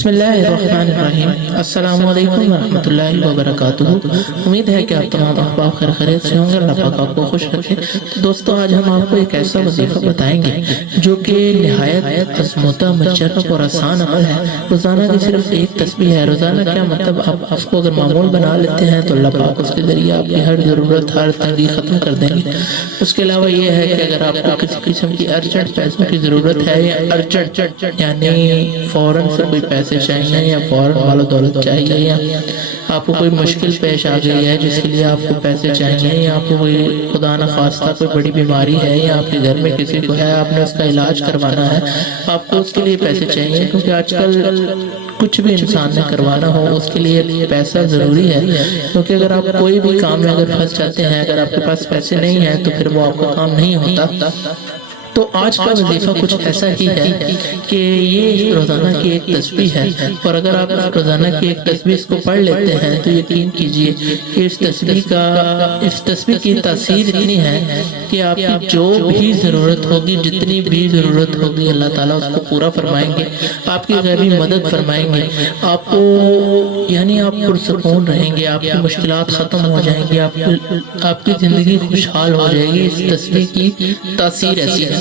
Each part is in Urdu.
بسم اللہ الرحمن الرحیم۔ السلام علیکم ورحمۃ اللہ وبرکاتہ۔ امید ہے کہ آپ تمام احباب خیر خیریت سے ہوں گے، اللہ پاک آپ کو خوش رکھے۔ تو دوستو، آج ہم آپ کو ایک ایسا وظیفہ بتائیں گے جو کہ نہایت عظمتہ، مجرب اور آسان عمل ہے۔ روزانہ کی صرف ایک تسبیح ہے۔ روزانہ کیا مطلب، آپ اس کو اگر معمول بنا لیتے ہیں تو اللہ پاک اس کے ذریعے آپ کی ہر ضرورت، ہر تنگی ختم کر دیں گے۔ اس کے علاوہ یہ ہے کہ اگر آپ کو کسی قسم کی ارجنٹ پیسوں کی ضرورت ہے، یا ارجنٹ یعنی فوراً سے کوئی پیسے چاہیے، یا فوراً مال و دولت چاہیے، یا آپ کو کوئی مشکل پیش آ گئی ہے جس کے لیے آپ کو پیسے چاہیے، یا آپ کو کوئی خدا نخواستہ کوئی بڑی بیماری ہے، یا آپ کے گھر میں کسی کو ہے، آپ نے اس کا علاج کروانا ہے، آپ کو اس کے لیے پیسے چاہیے، کیونکہ آج کل کچھ بھی انسان نے کروانا ہو اس کے لیے پیسہ ضروری ہے۔ کیونکہ اگر آپ کوئی بھی کام میں اگر پھنس جاتے ہیں، اگر آپ کے پاس پیسے نہیں ہیں تو پھر وہ آپ کا کام نہیں ہوتا۔ تو آج کا وظیفہ کچھ ایسا ہی ہے کہ یہ روزانہ کی ایک تسبیح ہے، اور اگر آپ روزانہ کی ایک تسبیح اس کو پڑھ لیتے ہیں تو یقین کیجئے کہ اس تسبیح کی تاثیر اتنی ہے کہ آپ کی جو بھی ضرورت ہوگی، جتنی بھی ضرورت ہوگی، اللہ تعالیٰ اس کو پورا فرمائیں گے، آپ کی غیبی مدد فرمائیں گے، آپ کو یعنی آپ پرسکون رہیں گے، آپ کی مشکلات ختم ہو جائیں گی، آپ کی زندگی خوشحال ہو جائے گی۔ اس تسبیح کی تاثیر ایسی ہے۔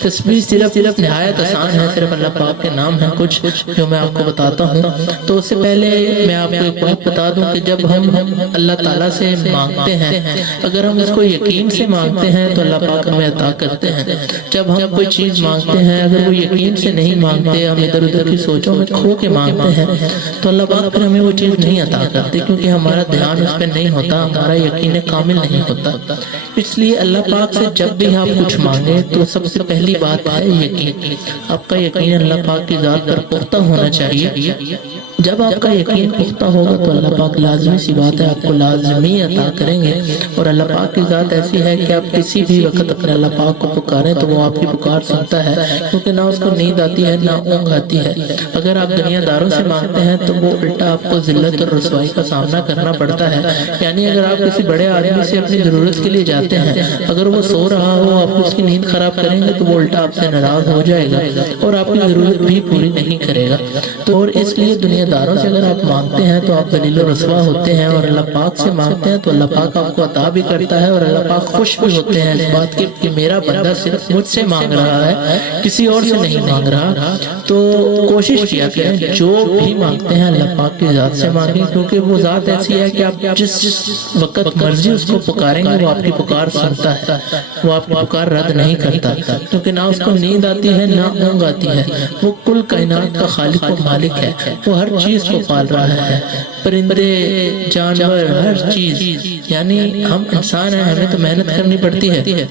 تسبیح صرف نہایت آسان ہے، صرف اللہ پاک کے نام ہیں کچھ جو میں آپ کو بتاتا ہوں۔ تو اس سے پہلے میں آپ کو ایک بات بتا دوں کہ جب ہم اللہ تعالیٰ سے مانگتے ہیں، اگر ہم اس کو یقین سے مانگتے ہیں تو اللہ پاک ہمیں عطا کرتے ہیں۔ جب ہم کوئی چیز مانگتے ہیں، اگر وہ یقین سے نہیں مانگتے، ہم ادھر ادھر کی سوچوں میں کھو کے مانگتے ہیں، تو اللہ پاک پھر ہمیں وہ چیز نہیں عطا کرتے، کیونکہ ہمارا دھیان اس پہ نہیں ہوتا، ہمارا یقین کامل نہیں ہوتا۔ اس لیے اللہ پاک سے جب بھی آپ کچھ مانگیں تو سب سے پہلی بات ہے یقین۔ آپ کا یقین اللہ پاک کی ذات پر پختہ ہونا چاہیے۔ جب آپ کا یقین پختہ ہوگا تو اللہ پاک لازمی سی بات ہے آپ کو لازمی عطا کریں گے۔ اور اللہ پاک کی ذات ایسی ہے کہ آپ کسی بھی وقت اپنے اللہ پاک کو پکاریں تو وہ آپ کی پکار سنتا ہے، کیونکہ نہ اس کو نیند آتی ہے نہ اونگ آتی ہے۔ اگر آپ دنیا داروں سے مانگتے ہیں تو وہ الٹا آپ کو ذلت اور رسوائی کا سامنا کرنا پڑتا ہے۔ یعنی اگر آپ کسی بڑے آدمی سے اپنی ضرورت کے لیے جاتے ہیں، اگر وہ سو رہا ہو، آپ اس کی نیند خراب کریں گے تو وہ الٹا آپ سے ناراض ہو جائے گا اور آپ کی ضرورت بھی پوری نہیں کرے گا۔ تو اور اس لیے دنیا داروں سے اگر آپ مانگتے ہیں تو آپ ذلیل و رسوا ہوتے ہیں، اور اللہ پاک سے مانگتے ہیں تو اللہ پاک آپ کو عطا بھی کرتا ہے، اور اللہ پاک خوش بھی ہوتے ہیں اس بات کی کہ میرا بندہ صرف مجھ سے مانگ رہا ہے، کسی اور سے نہیں مانگ رہا۔ تو کوشش کیا کریں جو بھی مانگتے ہیں اللہ پاک کی ذات سے مانگیں، کیونکہ وہ ذات ایسی ہے کہ آپ جس وقت مرضی اس کو پکاریں گے وہ آپ کی پکار سنتا ہے، وہ آپ کی پکار رد نہیں کرتا، کیونکہ نہ اس کو نیند آتی ہے نہ اونگ آتی ہے۔ وہ کل کائنات کا خالق و مالک ہے، وہ ہر چیز کو پال رہا ہے، پرندے، جانور، ہر چیز۔ یعنی ہم انسان ہیں، ہمیں تو محنت کرنی پڑتی ہے،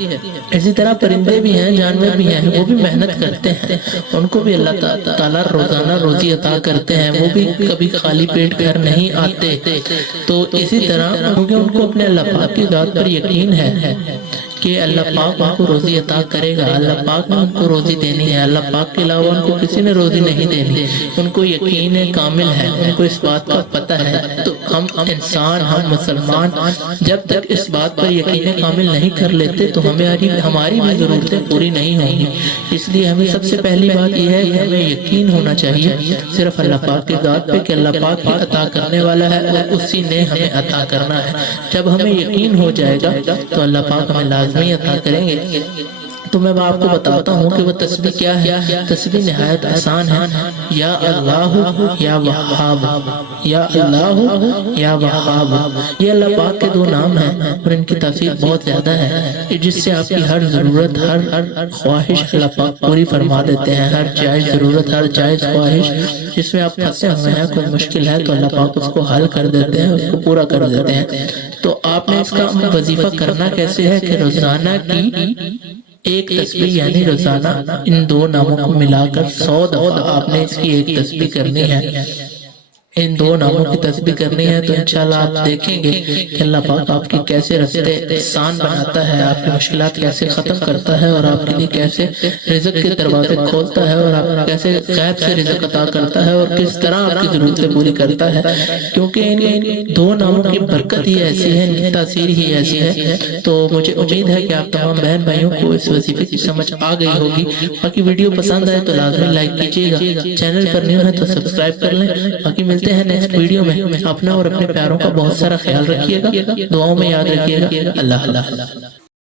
اسی طرح پرندے بھی ہیں، جانور بھی ہیں، وہ بھی محنت کرتے ہیں، ان کو بھی اللہ تعالیٰ روزانہ روزی عطا کرتے ہیں، وہ بھی کبھی خالی پیٹ گھر نہیں آتے۔ تو اسی طرح کیونکہ ان کو اپنے اللہ پاک کی ذات پر یقین ہے کہ اللہ پاک ان کو روزی عطا کرے گا، اللہ پاک نے ان کو روزی دینی ہے، اللہ پاک کے علاوہ ان کو کسی نے روزی نہیں دینی، ان کو یقین کامل ہے، ان کو اس بات کا پتہ ہے۔ تو ہم انسان، ہم مسلمان جب تک اس بات پر یقین کامل نہیں کر لیتے تو ہماری بھی ضرورتیں پوری نہیں ہوں گی۔ اس لیے ہمیں سب سے پہلی بات یہ ہے کہ ہمیں یقین ہونا چاہیے صرف اللہ پاک کی ذات پہ کہ اللہ پاک ہی عطا کرنے والا ہے اور اسی نے ہمیں عطا کرنا ہے۔ جب ہمیں یقین ہو جائے گا تو اللہ پاک ہمیں لازمی عطا کریں گے۔ تو میں آپ کو بتاتا ہوں کہ وہ تسبیح کیا ہے۔ تسبیح نہایت آسان ہے۔ یا اللہ یا وہاب، یا اللہ یا وہاب، یہ اللہ پاک کے دو نام ہیں اور ان کی تاثیر بہت زیادہ ہے، جس سے آپ کی ہر ضرورت، ہر خواہش اللہ پاک پوری فرما دیتے ہیں۔ ہر جائز ضرورت، ہر جائز خواہش جس میں آپ پھنسے ہوئے ہیں، کوئی مشکل ہے تو اللہ پاک اس کو حل کر دیتے ہیں، اس کو پورا کر دیتے ہیں۔ تو آپ نے اس کا وظیفہ کرنا کیسے ہے کہ روزانہ کی ایک تسبیح، یعنی روزانہ ان دو ناموں کو ملا کر 100 دفعہ آپ نے اس کی ایک تسبیح کرنی ہے۔ ان دو ناموں کی تسبیح کرنی ہے تو انشاءاللہ آپ دیکھیں گے کہ اللہ پاک آپ کے کیسے رستے آسان بناتا ہے، آپ کی مشکلات کیسے ختم کرتا ہے، اور آپ کے لیے کیسے رزق کے دروازے کھولتا ہے، اور آپ کیسے غیب سے رزق عطا کرتا ہے، اور کس طرح آپ کی ضرورتیں پوری کرتا ہے، کیونکہ ان دو ناموں کی برکت ہی ایسی ہے، ان کی تاثیر ہی ایسی ہے۔ تو مجھے امید ہے کہ آپ تمام بہن بھائیوں کو اس وظیفے کی سمجھ آ گئی ہوگی۔ باقی ویڈیو پسند آئے تو لازمی لائک کیجیے گا، چینل پر نیو ہے تو سبسکرائب کر لیں۔ باقی ملتے ہیں نیکسٹ ویڈیو میں۔ اپنا اور اپنے پیاروں کا بہت سارا خیال رکھیے گا، دعاؤں میں یاد رکھیے گا۔ اللہ اللہ۔